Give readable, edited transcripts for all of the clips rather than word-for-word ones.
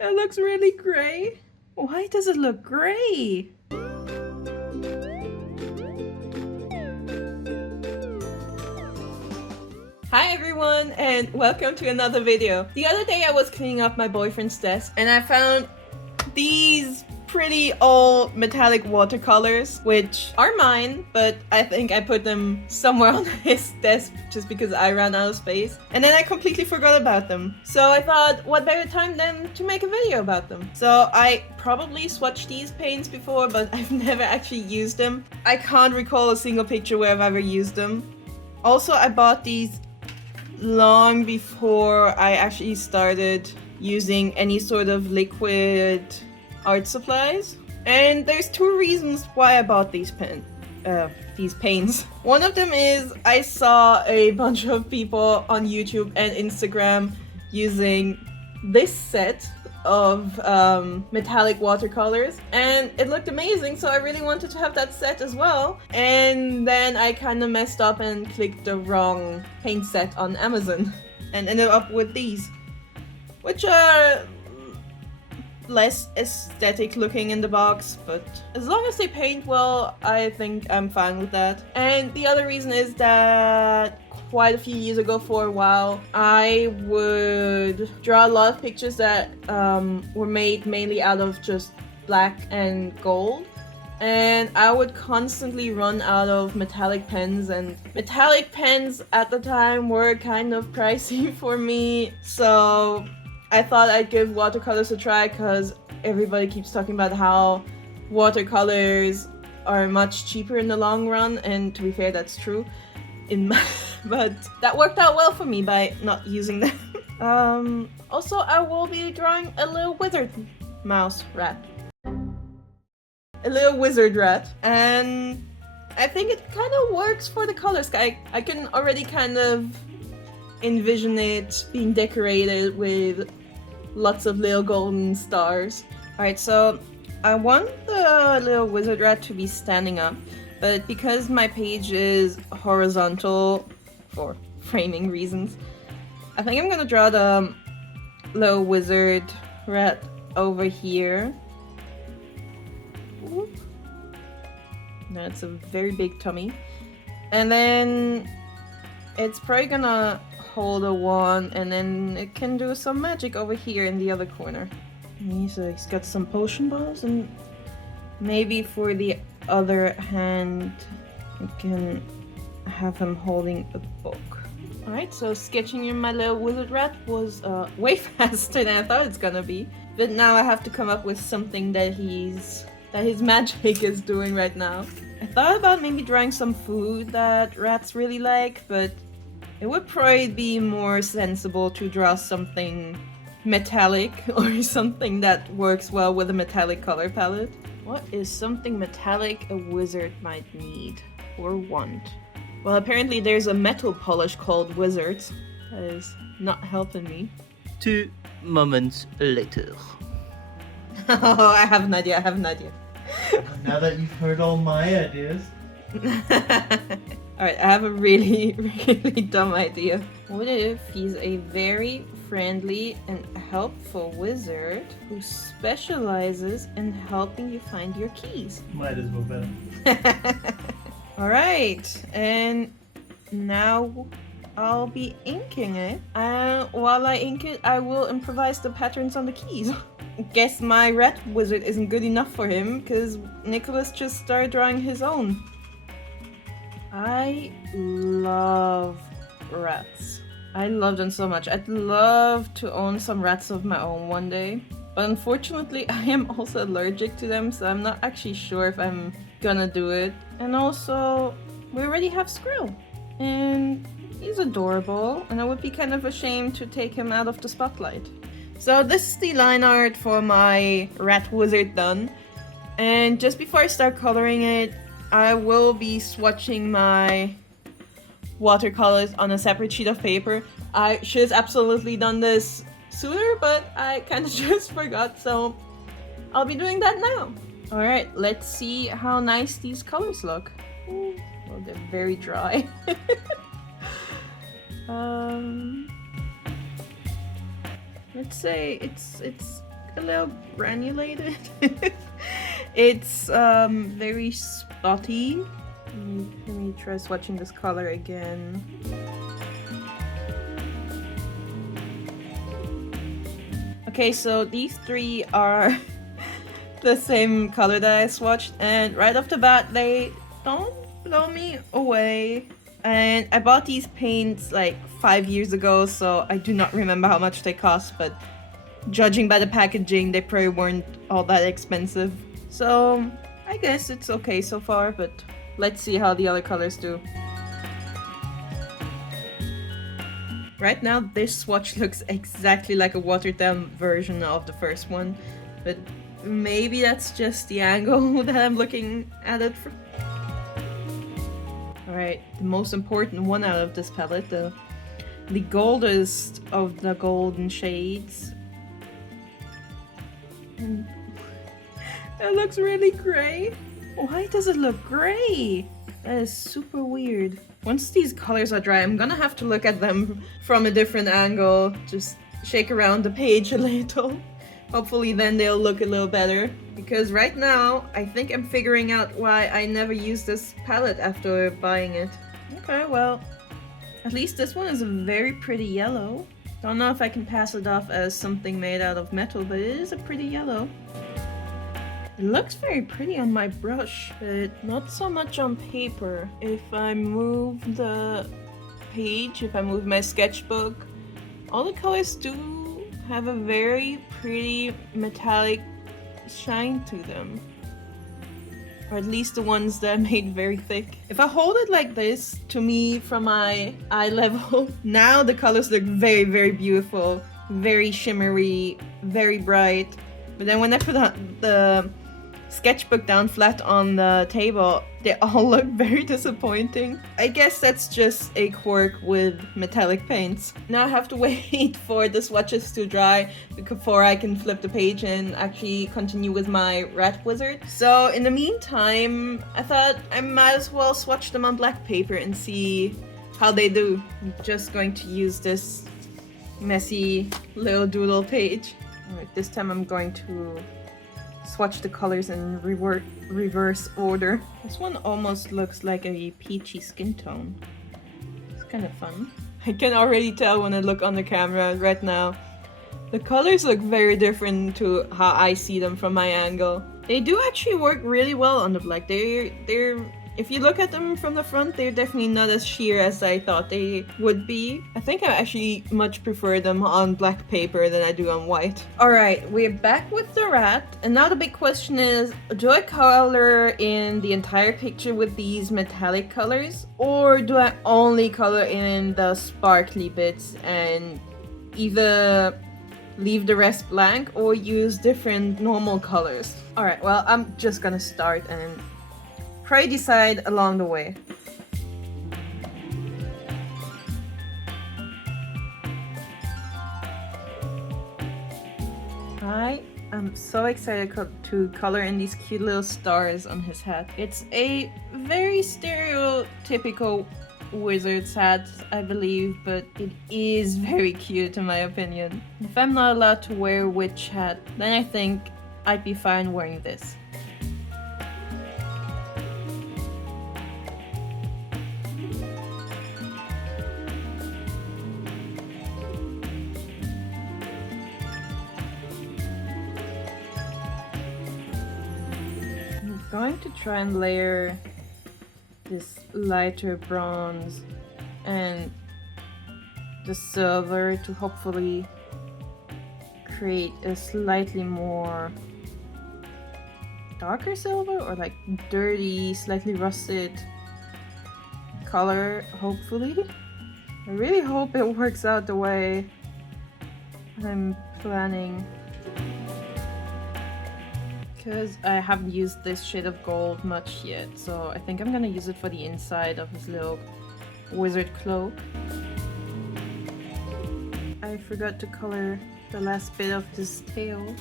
It looks really gray. Why does it look gray? Hi everyone and welcome to another video. The other day I was cleaning up my boyfriend's desk and I found these pretty old metallic watercolors, which are mine, but I think I put them somewhere on his desk just because I ran out of space. And then I completely forgot about them. So I thought, what better time than to make a video about them? So I probably swatched these paints before, but I've never actually used them. I can't recall a single picture where I've ever used them. Also, I bought these long before I actually started using any sort of liquid art supplies. And there's two reasons why I bought these paints. One of them is I saw a bunch of people on YouTube and Instagram using this set of metallic watercolors and it looked amazing, so I really wanted to have that set as well. And then I kind of messed up and clicked the wrong paint set on Amazon and ended up with these, which are less aesthetic looking in the box, but as long as they paint well, I think I'm fine with that. And the other reason is that quite a few years ago, for a while, I would draw a lot of pictures that were made mainly out of just black and gold. And I would constantly run out of metallic pens, and metallic pens at the time were kind of pricey for me. So I thought I'd give watercolors a try because everybody keeps talking about how watercolors are much cheaper in the long run, and to be fair, that's true. But that worked out well for me by not using them. Also, I will be drawing a little wizard mouse rat. A little wizard rat. And I think it kind of works for the colors. I can already kind of envision it being decorated with lots of little golden stars. Alright, so I want the little wizard rat to be standing up, but because my page is horizontal for framing reasons, I think I'm gonna draw the little wizard rat over here. Whoop. That's a very big tummy. And then it's probably gonna hold a wand, and then it can do some magic over here in the other corner. So he's got some potion balls, and maybe for the other hand I can have him holding a book. Alright, so sketching in my little wizard rat was way faster than I thought it's gonna be. But now I have to come up with something that his magic is doing right now. I thought about maybe drawing some food that rats really like, but it would probably be more sensible to draw something metallic or something that works well with a metallic color palette. What is something metallic a wizard might need or want? Well, apparently there's a metal polish called Wizards. That is not helping me. 2 moments later. Oh, I have an idea, Now that you've heard all my ideas. Alright, I have a really, really dumb idea. What if he's a very friendly and helpful wizard who specializes in helping you find your keys? Might as well bet. Alright, and now I'll be inking it. And while I ink it, I will improvise the patterns on the keys. Guess my rat wizard isn't good enough for him because Nicholas just started drawing his own. I love rats. I love them so much. I'd love to own some rats of my own one day. But unfortunately, I am also allergic to them, so I'm not actually sure if I'm gonna do it. And also, we already have Skrill. And he's adorable, and I would be kind of ashamed to take him out of the spotlight. So this is the line art for my rat wizard done. And just before I start coloring it, I will be swatching my watercolors on a separate sheet of paper. I should have absolutely done this sooner, but I kind of just forgot, so I'll be doing that now. Alright, let's see how nice these colors look. Ooh, well, they're very dry. Let's say it's a little granulated. It's very spotty. Let me try swatching this color again. Okay, so these three are the same color that I swatched, and right off the bat they don't blow me away. And I bought these paints like 5 years ago, so I do not remember how much they cost, but judging by the packaging they probably weren't all that expensive. So I guess it's okay so far, but let's see how the other colors do. Right now this swatch looks exactly like a watered down version of the first one, but maybe that's just the angle that I'm looking at it from. Alright, the most important one out of this palette, the goldest of the golden shades. And it looks really gray. Why does it look gray? That is super weird. Once these colors are dry, I'm gonna have to look at them from a different angle. Just shake around the page a little. Hopefully then they'll look a little better. Because right now, I think I'm figuring out why I never used this palette after buying it. Okay, well, at least this one is a very pretty yellow. Don't know if I can pass it off as something made out of metal, but it is a pretty yellow. It looks very pretty on my brush, but not so much on paper. If I move the page, if I move my sketchbook, all the colors do have a very pretty metallic shine to them. Or at least the ones that I made very thick. If I hold it like this, to me, from my eye level, now the colors look very, very beautiful. Very shimmery, very bright. But then when I put the sketchbook down flat on the table, they all look very disappointing. I guess that's just a quirk with metallic paints. Now I have to wait for the swatches to dry before I can flip the page and actually continue with my rat wizard. So in the meantime, I thought I might as well swatch them on black paper and see how they do. I'm just going to use this messy little doodle page. Alright, this time I'm going to swatch the colors in reverse order. This one almost looks like a peachy skin tone. It's kind of fun. I can already tell when I look on the camera right now. The colors look very different to how I see them from my angle. They do actually work really well on the black. They're if you look at them from the front, they're definitely not as sheer as I thought they would be. I think I actually much prefer them on black paper than I do on white. Alright, we're back with the rat. And now the big question is, do I color in the entire picture with these metallic colors? Or do I only color in the sparkly bits and either leave the rest blank or use different normal colors? Alright, well, I'm just gonna start and try to decide along the way. I am so excited to color in these cute little stars on his hat. It's a very stereotypical wizard's hat, I believe, but it is very cute in my opinion. If I'm not allowed to wear a witch hat, then I think I'd be fine wearing this. Going to try and layer this lighter bronze and the silver to hopefully create a slightly more darker silver or like dirty, slightly rusted color, hopefully. I really hope it works out the way I'm planning. Because I haven't used this shade of gold much yet, so I think I'm gonna use it for the inside of his little wizard cloak. I forgot to color the last bit of his tail.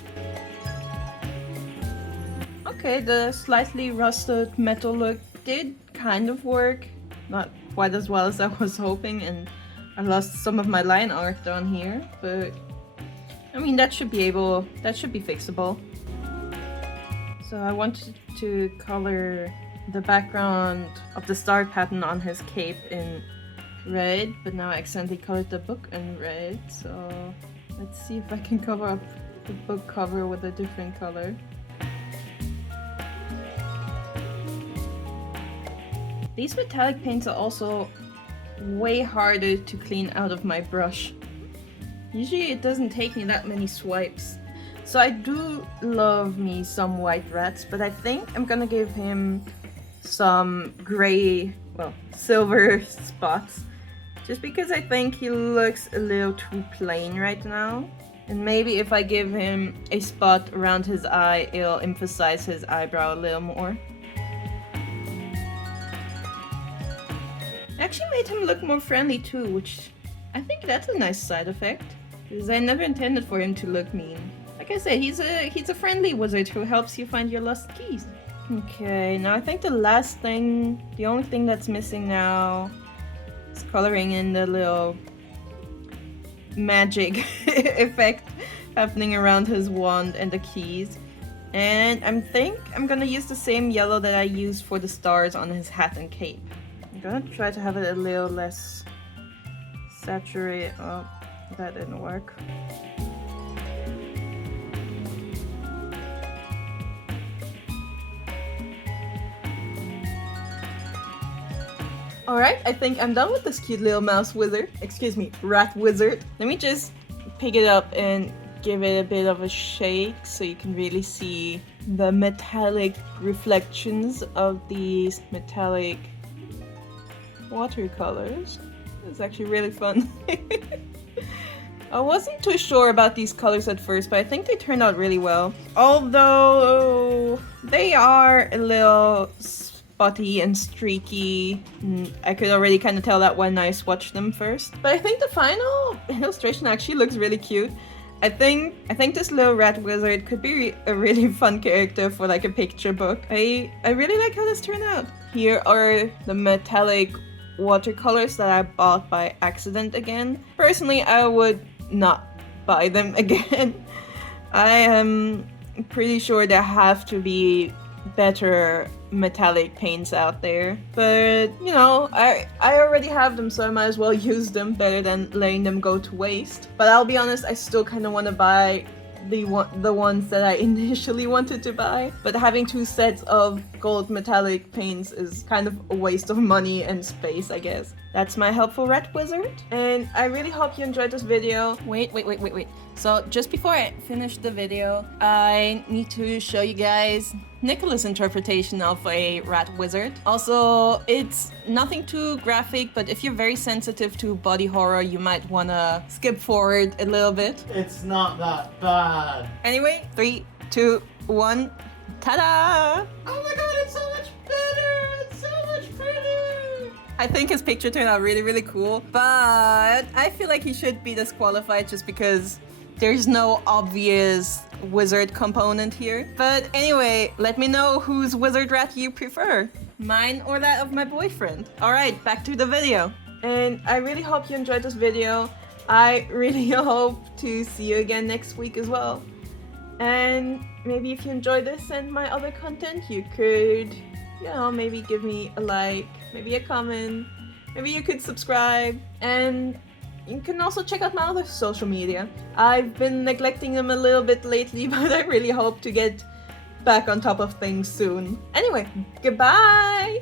Okay, the slightly rusted metal look did kind of work. Not quite as well as I was hoping, and I lost some of my line art on here, but I mean, that should be fixable. So I wanted to color the background of the star pattern on his cape in red, but now I accidentally colored the book in red, so let's see if I can cover up the book cover with a different color. These metallic paints are also way harder to clean out of my brush. Usually it doesn't take me that many swipes. So I do love me some white rats, but I think I'm gonna give him some gray, well, silver spots. Just because I think he looks a little too plain right now. And maybe if I give him a spot around his eye, it'll emphasize his eyebrow a little more. Actually made him look more friendly too, which I think that's a nice side effect. Because I never intended for him to look mean. Like I said, he's a friendly wizard who helps you find your lost keys. Okay, now I think the only thing that's missing now is coloring in the little magic effect happening around his wand and the keys. And I think I'm gonna use the same yellow that I used for the stars on his hat and cape. I'm gonna try to have it a little less saturated. Oh, that didn't work. Alright, I think I'm done with this cute little mouse wizard. Excuse me, rat wizard. Let me just pick it up and give it a bit of a shake so you can really see the metallic reflections of these metallic watercolors. It's actually really fun. I wasn't too sure about these colors at first, but I think they turned out really well. Although they are a little spotty and streaky. I could already kind of tell that when I swatched them first. But I think the final illustration actually looks really cute. I think this little rat wizard could be a really fun character for like a picture book. I really like how this turned out. Here are the metallic watercolors that I bought by accident again. Personally, I would not buy them again. I am pretty sure there have to be better metallic paints out there, but you know, I already have them, so I might as well use them better than letting them go to waste. But I'll be honest, I still kind of want to buy the ones that I initially wanted to buy, but having two sets of gold metallic paints is kind of a waste of money and space, I guess. That's my helpful rat wizard, and I really hope you enjoyed this video. Wait. So just before I finish the video, I need to show you guys Nicholas' interpretation of a rat wizard. Also, it's nothing too graphic, but if you're very sensitive to body horror, you might wanna skip forward a little bit. It's not that bad. Anyway, 3, 2, 1, ta-da! Oh my god, it's so much better! It's so much prettier! I think his picture turned out really, really cool, but I feel like he should be disqualified just because there's no obvious wizard component here. But anyway, let me know whose wizard rat you prefer. Mine or that of my boyfriend. Alright, back to the video. And I really hope you enjoyed this video. I really hope to see you again next week as well. And maybe if you enjoyed this and my other content, you could, you know, maybe give me a like, maybe a comment, maybe you could subscribe, and you can also check out my other social media. I've been neglecting them a little bit lately, but I really hope to get back on top of things soon. Anyway, goodbye!